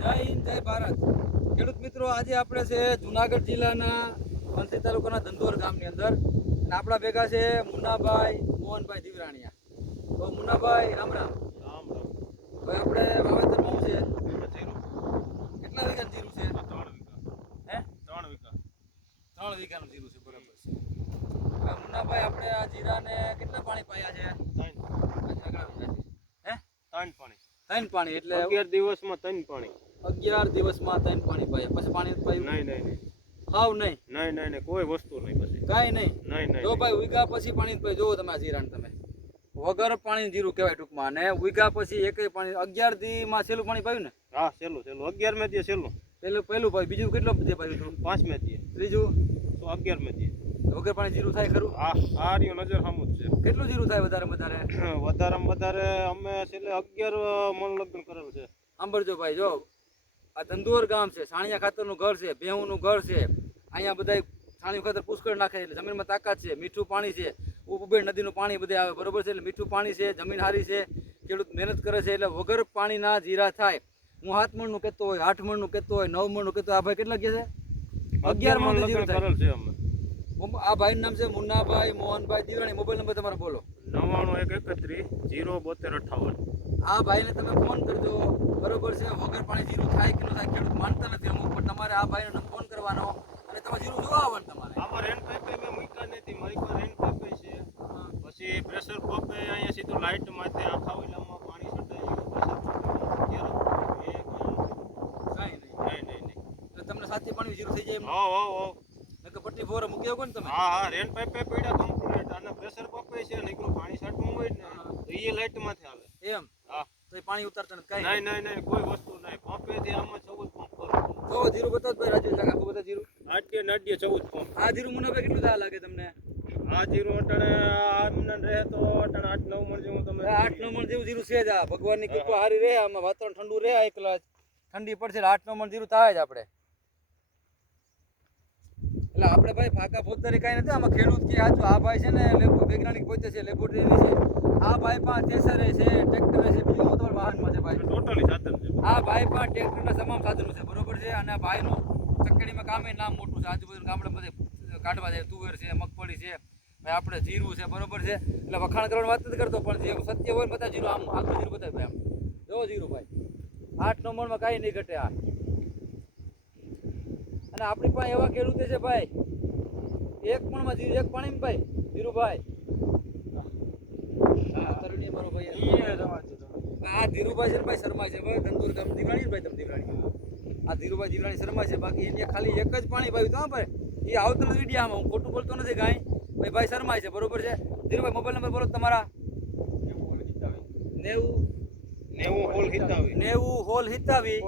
જય હિન્દ જય ભારત ખેડૂત મિત્રો, આજે આપણે છે જુનાગઢ જિલ્લાના વંથલી તાલુકાના ધંધોર ગામની અંદર અને આપણા ભેગા છે મુન્નાભાઈ મોહનભાઈ દીવરાણીયા. તો મુન્નાભાઈ રામ રામ. રામ રામ. હવે આપણે વાવેતરમાં શું છે, જીરું કેટલા વીઘાનું જીરું છે? 3 વીઘા. હે 3 વીઘા. 3 વીઘાનું જીરું છે, બરાબર છે. હવે મુન્નાભાઈ, આપણે આ જીરાને કેટલા પાણી પાયા છે? 3 હે 3 પાણી. 3 પાણી એટલે 11 દિવસમાં 3 પાણી. 11 દિવસમાં 3 પાણી પાયા, પછી પાણી પાયું નહીં હાવ નહીં? નહીં કોઈ વસ્તુ નહીં પછી. કાંઈ નહીં. નહીં જો ભાઈ ઉગા પછી પાણી પાય, જોવો તમે આ જીરાને, તમે વગર પાણી જીરું કહેવાય ટૂંકમાં. અને ઉગા પછી એકય પાણી 11 દીમાં છેલ્લું પાણી પાયું ને? હા, છેલ્લું 11 મે દીએ છેલ્લું. પહેલું પાયું, બીજું કેટલો બધે પાયું હતું? 5 મે દીએ. ત્રીજું તો 11 મે દીએ. વગર પાણી જીરું થાય ખરું? હા, આ રહ્યો નજર સામું જ છે. કેટલું જીરું થાય વધારે વધારેમાં વધારે અમે છેલ્લે 11 મણ લગ્ન કરેલું છે. સાંભળજો ભાઈ, જો આ ધંધોર ગામ છે, સાણિયા ખાતરનું ઘર છે, ભેહુંનું ઘર છે. અહીંયા બધા છાણિયું ખાતર પુષ્કળ નાખે એટલે જમીનમાં તાકાત છે, મીઠું પાણી છે, ઉબેડ નદીનું પાણી બધે આવે, બરોબર છે. એટલે મીઠું પાણી છે, જમીન સારી છે, ખેડૂત મહેનત કરે છે, એટલે વગર પાણીના જીરા થાય. હું 7 મણનું કહેતો હોય, 8 મણનું કહેતો હોય, 9 મણનું કહેતો હોય. આ ભાઈ કેટલા કહે છે? 11 મણનું જીરું કરેલ છે અમે. આ ભાઈનું નામ છે મુન્નાભાઈ મોહનભાઈ દીવરાણી. મોબાઈલ નંબર તમારો બોલો. 99 131 072 58. આ ભાઈને તમે ફોન કરજો, બરોબર છે. વગર પાણી જીરું થાય કે ન થાય ખેડૂત માનતા નથી અમુક, પણ તમારે આ ભાઈને ફોન કરવાનો અને તમે જીરું જોવા આવવાનું. તમારે આમાં રેન પાઇપ મેં મૂક્યા નથી, મારી પાસે રેન પાઇપ છે. પછી પ્રેશર પંપ અહીંયા સીધું લાઇટ માંથી આખા ઓલામાં પાણી છટાઈ ગયું. નહીં. તો તમને સાચી પાણી જીરું થઈ જાય એમ? હા. નકર પટ્ટી ફોર મૂકી શકો ને તમે? હા, રેન પાઇપ પડ્યા કમ્પ્લીટ અને પ્રેશર પંપ છે ને, એકલું પાણી છાંટવું હોય ને તો એ લાઇટ માંથી આવે. એમ? હા. તો એ પાણી ઉતારતા નથી કાંઈ? નહીં કોઈ વસ્તુ નહીં. પંપેથી આમાં 14 પંપ કરું. જો જીરું બતાવો ભાઈ, રાજુ જગા આખું બધા જીરું. આટકે નાડીએ 14 પંપ. આ જીરું મુન્નાભાઈ કેટલું થાય લાગે તમને? આ જીરું અટાણે આ મન રહે તો અટાણે 8-9 મણ જેવું તમે 8-9 મણ જેવું જીરું છે જ. આ ભગવાનની કૃપા સારી રહે, આમાં વાતાવરણ ઠંડુ રહે, એકલા ઠંડી પડશે એટલે 8-9 મણ જીરું થાય જ આપણે. એટલે આપણે ભાઈ ફાકા ફોજદારી કાંઈ નથી. આમાં ખેડૂત કે આજો આ ભાઈ છે ને વૈજ્ઞાનિક પોતે છે, લેબોરેટરી છે. આ ભાઈ પાસે થેસરે છે, ટ્રેક્ટર છે, બીજું મોટો વાહનમાં છે ભાઈ. ટોટલી સાધન છે. આ ભાઈ પાસે ટ્રેક્ટરના તમામ સાધનો છે, બરોબર છે. અને આ ભાઈનું ચક્કડીમાં કામે નામ મોટું છે, આજુબાજુ ગામડે બધે કાઢવા જાય. તુવેર છે, મગફળી છે, ભાઈ આપણે જીરું છે, બરોબર છે. એટલે વખાણ કરવાની વાત નથી કરતો, પણ જે સત્ય હોય ને બધા જીરું આમ આખું જીરું બતાવે ભાઈ. આમ જોવો જીરું ભાઈ, 8-9 મણમાં કાંઈ નહીં ઘટે આ. અને આપણી પાસે એવા ખેડૂત છે ભાઈ, 1 મણમાં જીરું 1 પાણીમાં ભાઈ ધીરુભાઈ. આ ધીરુભાઈ છે ને ભાઈ શર્મા છે, ભાઈ ધંધોર ગામ દીવરાણી ને ભાઈ, તમે દીવરાણી. આ ધીરુભાઈ દીવરાણી શર્મા છે. બાકી એને ખાલી એક જ પાણી પાયું તો ભાઈ, એ આવતો નથી વિડીયામાં, હું ખોટું બોલતો નથી કાંઈ. ભાઈ શર્મા છે, બરોબર છે. ધીરુભાઈ મોબાઈલ નંબર બોલો તમારા. 90 હોલ હિતાવી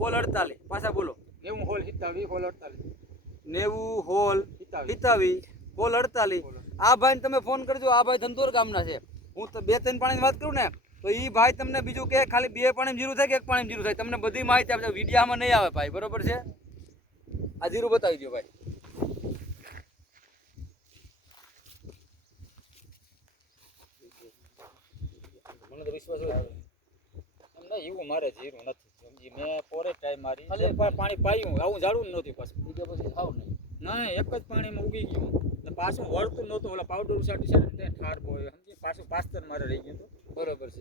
હોલ 48. પાછા બોલો. 90 હોલ હિતાવી હોલ 48. 90 હોલ હિતાવી હોલ 48. આ ભાઈને તમે ફોન કરજો. આ ભાઈ ધંધોર ગામના છે. હું તો 2-3 પાણીની વાત કરું ને તો એ ભાઈ તમને બીજું કે ખાલી 2 પાણીમાં જીરું થાય કે 1 પાણીમાં જીરું થાય, તમને બધી માહિતી આપશે. વિડીયામાં નહીં આવે ભાઈ, બરોબર છે. આ જીરું બતાવી દો ભાઈ. મને તો વિશ્વાસ હોય એમ નહીં, એવું મારે જીરું નથી સમજી. મેં પોરે ટાઈમ મારી પાણી પાયું, આવું જાડું નહોતું પાછું પછી ખાવ નહીં. એક જ પાણીમાં ઉગી ગયું ને પાછું વળતું નહોતું. ઓલા પાવડર સાટી છે ને ઠાર બોય સમજી, પાછું પાસ્તર મારે રહી ગયું હતું, બરોબર છે.